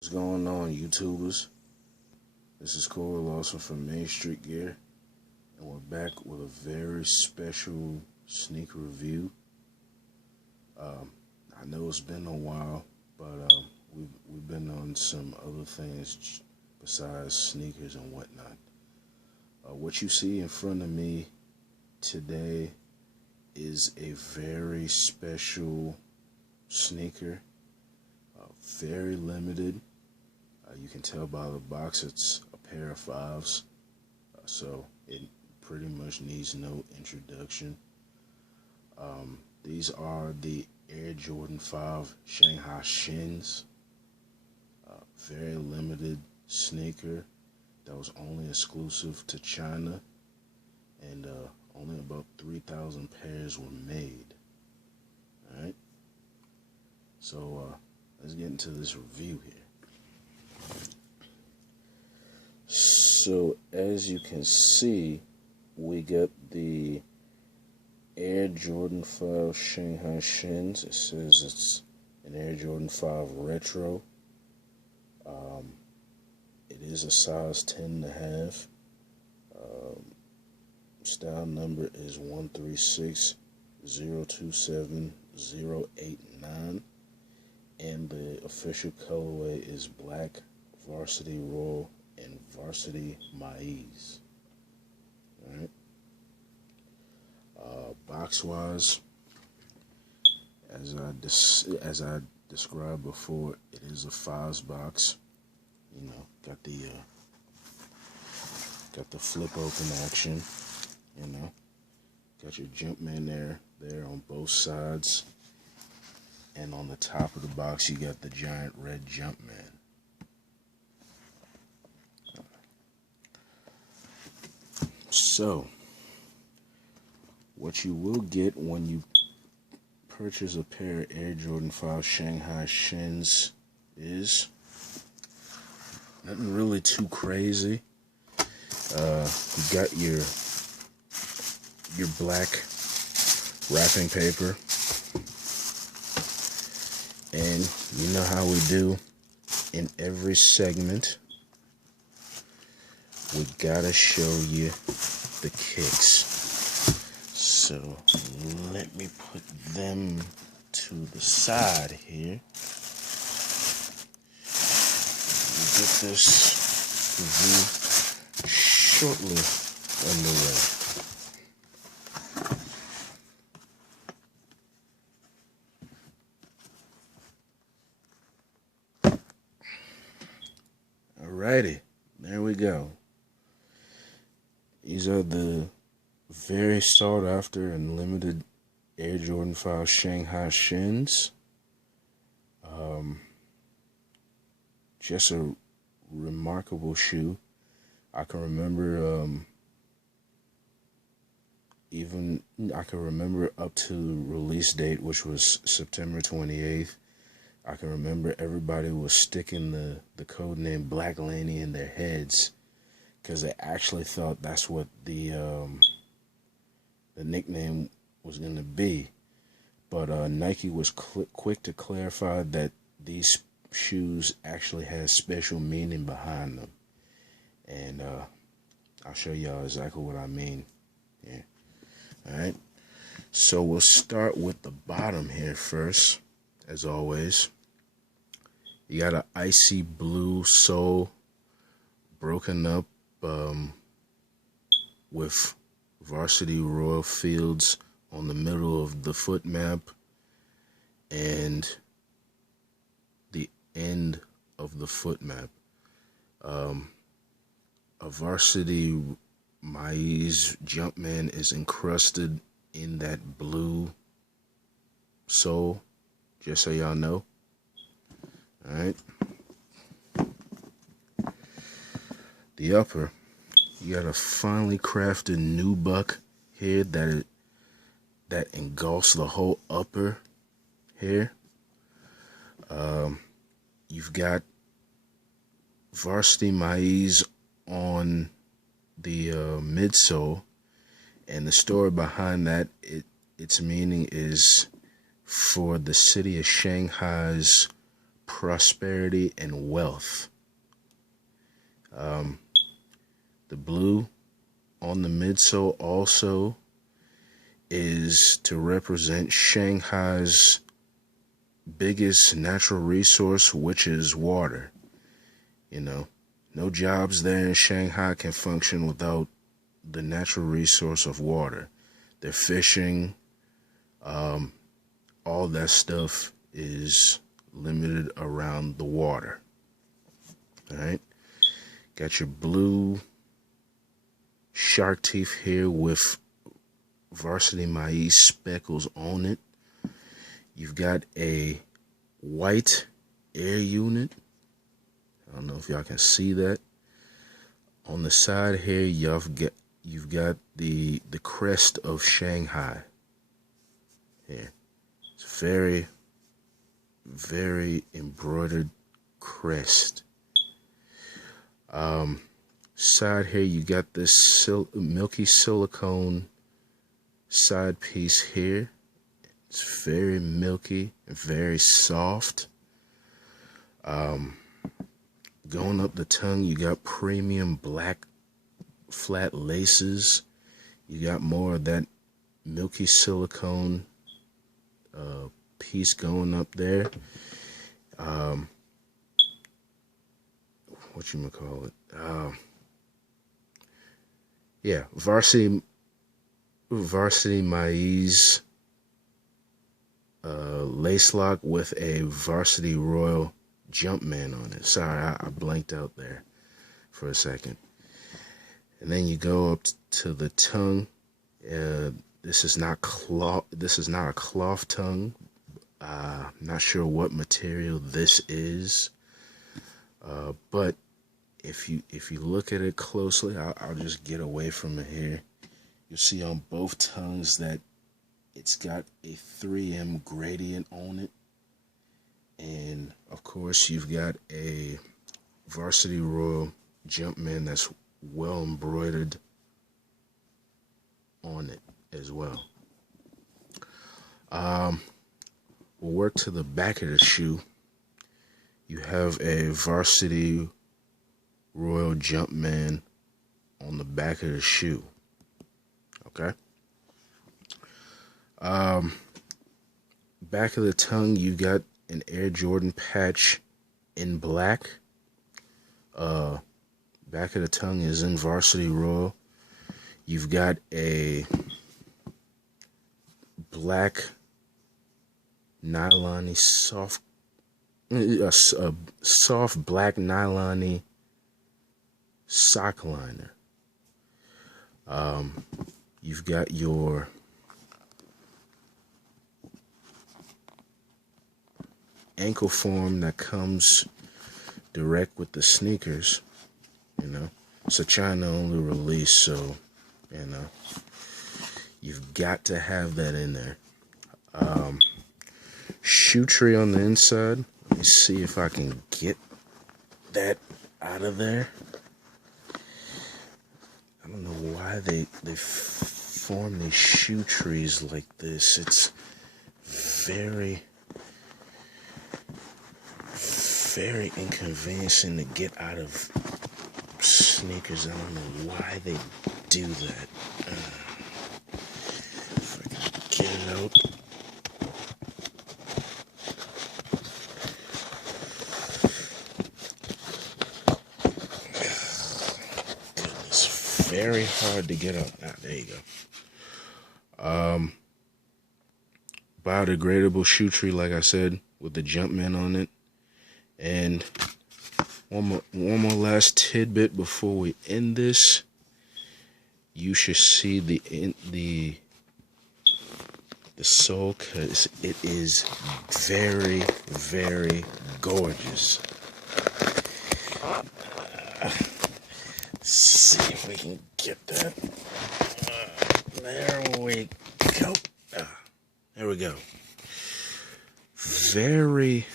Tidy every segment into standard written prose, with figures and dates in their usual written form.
What's going on, YouTubers? This is Corey Lawson from MainStreetGear, and we're back with a very special sneaker review. I know it's been a while, but we've been on some other things besides sneakers and whatnot. What you see in front of me today is a very special sneaker, very limited. You can tell by the box it's a pair of fives, so it pretty much needs no introduction. These are the Air Jordan 5 Shanghai Shens. Very limited sneaker that was only exclusive to China, and only about 3,000 pairs were made. Alright, so let's get into this review here. So as you can see, we got the Air Jordan 5 Shanghai Shens. It says it's an Air Jordan 5 Retro. It is a size 10.5. Style number is 136027089, and the official colorway is black, Varsity Royal, and Varsity Maize. Alright. Box wise, as I described before, it is a fives box. You know, got the flip open action. You know, got your Jumpman there on both sides, and on the top of the box you got the giant red Jumpman. So, what you will get when you purchase a pair of Air Jordan 5 Shanghai Shens is nothing really too crazy. You got your black wrapping paper, and you know how we do in every segment. We gotta show you the kicks. So let me put them to the side here. We'll get this review shortly underway. Alrighty, there we go. These are the very sought after and limited Air Jordan 5 Shanghai Shens. Just a remarkable shoe. I can remember up to release date, which was September 28th. I can remember everybody was sticking the code name Black Laney in their heads, because they actually thought that's what the nickname was going to be. But Nike was quick to clarify that these shoes actually had special meaning behind them. And I'll show y'all exactly what I mean. Yeah. Alright. So we'll start with the bottom here first, as always. You got an icy blue sole broken up with Varsity Royal Fields on the middle of the foot map, and the end of the foot map. A Varsity Maize Jumpman is encrusted in that blue sole, just so y'all know. Alright. The upper, you got a finely crafted nubuck here that engulfs the whole upper here. You've got Varsity Maize on the midsole, and the story behind that, its meaning is for the city of Shanghai's prosperity and wealth. The blue on the midsole also is to represent Shanghai's biggest natural resource, which is water. You know, no jobs there in Shanghai can function without the natural resource of water. Their fishing, all that stuff is limited around the water. All right. Got your blue shark teeth here with Varsity Maize speckles on it. You've got a white air unit. I don't know if y'all can see that. On the side here, you've got the crest of Shanghai. Here. It's very, very embroidered crest. Side here, you got this milky silicone side piece here. It's very milky and very soft. Going up the tongue, you got premium black flat laces. You got more of that milky silicone piece going up there. Whatchamacallit? Yeah, Varsity Maize lace lock with a Varsity Royal Jumpman on it. Sorry, I blanked out there for a second. And then you go up to the tongue. This is not cloth. This is not a cloth tongue. Not sure what material this is. But if you look at it closely, I'll just get away from it here. You'll see on both tongues that it's got a 3M gradient on it. And of course, you've got a Varsity Royal Jumpman that's well embroidered on it as well. We'll work to the back of the shoe. You have a Varsity Royal Jumpman on the back of the shoe. Okay. Back of the tongue, you got an Air Jordan patch in black. Back of the tongue is in Varsity Royal. You've got a black nylon soft black nylon sock liner. You've got your ankle form that comes direct with the sneakers. You know, it's a China only release, so you know you've got to have that in there. Shoe tree on the inside. Let me see if I can get that out of there. I don't know why they form these shoe trees like this. It's very, very inconveniencing to get out of sneakers. I don't know why they do that. If I can get it out. Very hard to get up. There you go. Biodegradable shoe tree, like I said, with the Jumpman on it. And one more last tidbit before we end this. You should see the sole, because it is very, very gorgeous. See if we can get that. There we go. There we go. Very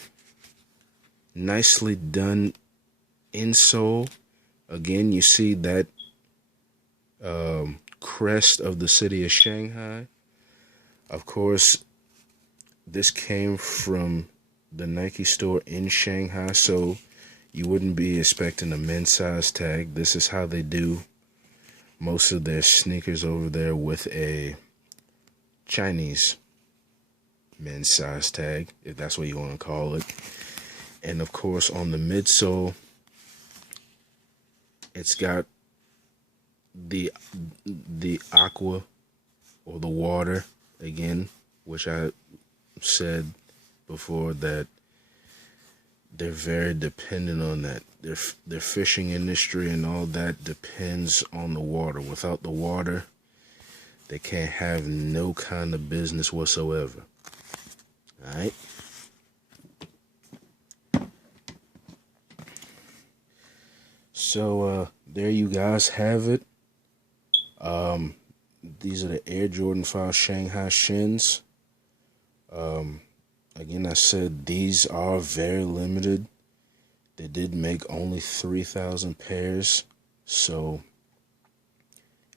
nicely done insole. Again, you see that crest of the city of Shanghai. Of course, this came from the Nike store in Shanghai, so you wouldn't be expecting a men's size tag. This is how they do most of their sneakers over there, with a Chinese men's size tag, if that's what you want to call it. And of course, on the midsole, it's got the aqua, or the water again, which I said before that they're very dependent on that. Their fishing industry and all that depends on the water. Without the water, they can't have no kind of business whatsoever. All right. So there you guys have it. These are the Air Jordan 5 Shanghai Shens. Again, I said these are very limited. They did make only 3,000 pairs, so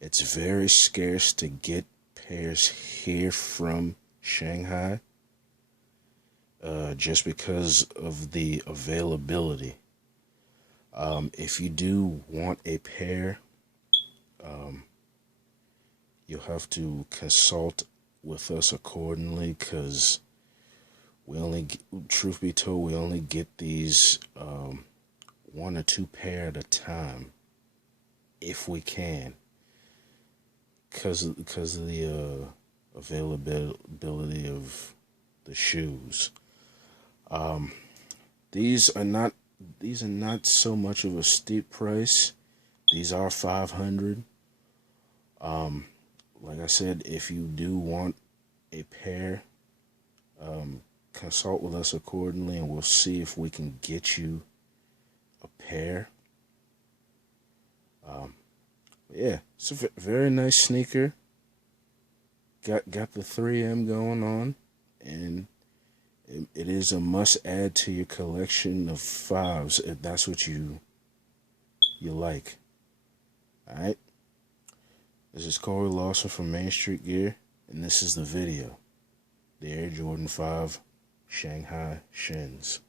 it's very scarce to get pairs here from Shanghai, just because of the availability. If you do want a pair, you'll have to consult with us accordingly, because we only, truth be told, we only get these 1 or 2 pair at a time, if we can, because of the availability of the shoes. These are not so much of a steep price. These are $500. Like I said, if you do want a pair, consult with us accordingly, and we'll see if we can get you a pair. Yeah, it's a very nice sneaker. Got the 3M going on, and it is a must add to your collection of 5s if that's what you like. All right. This is Corey Lawson from Main Street Gear, and this is the video. The Air Jordan 5 Shanghai Shens.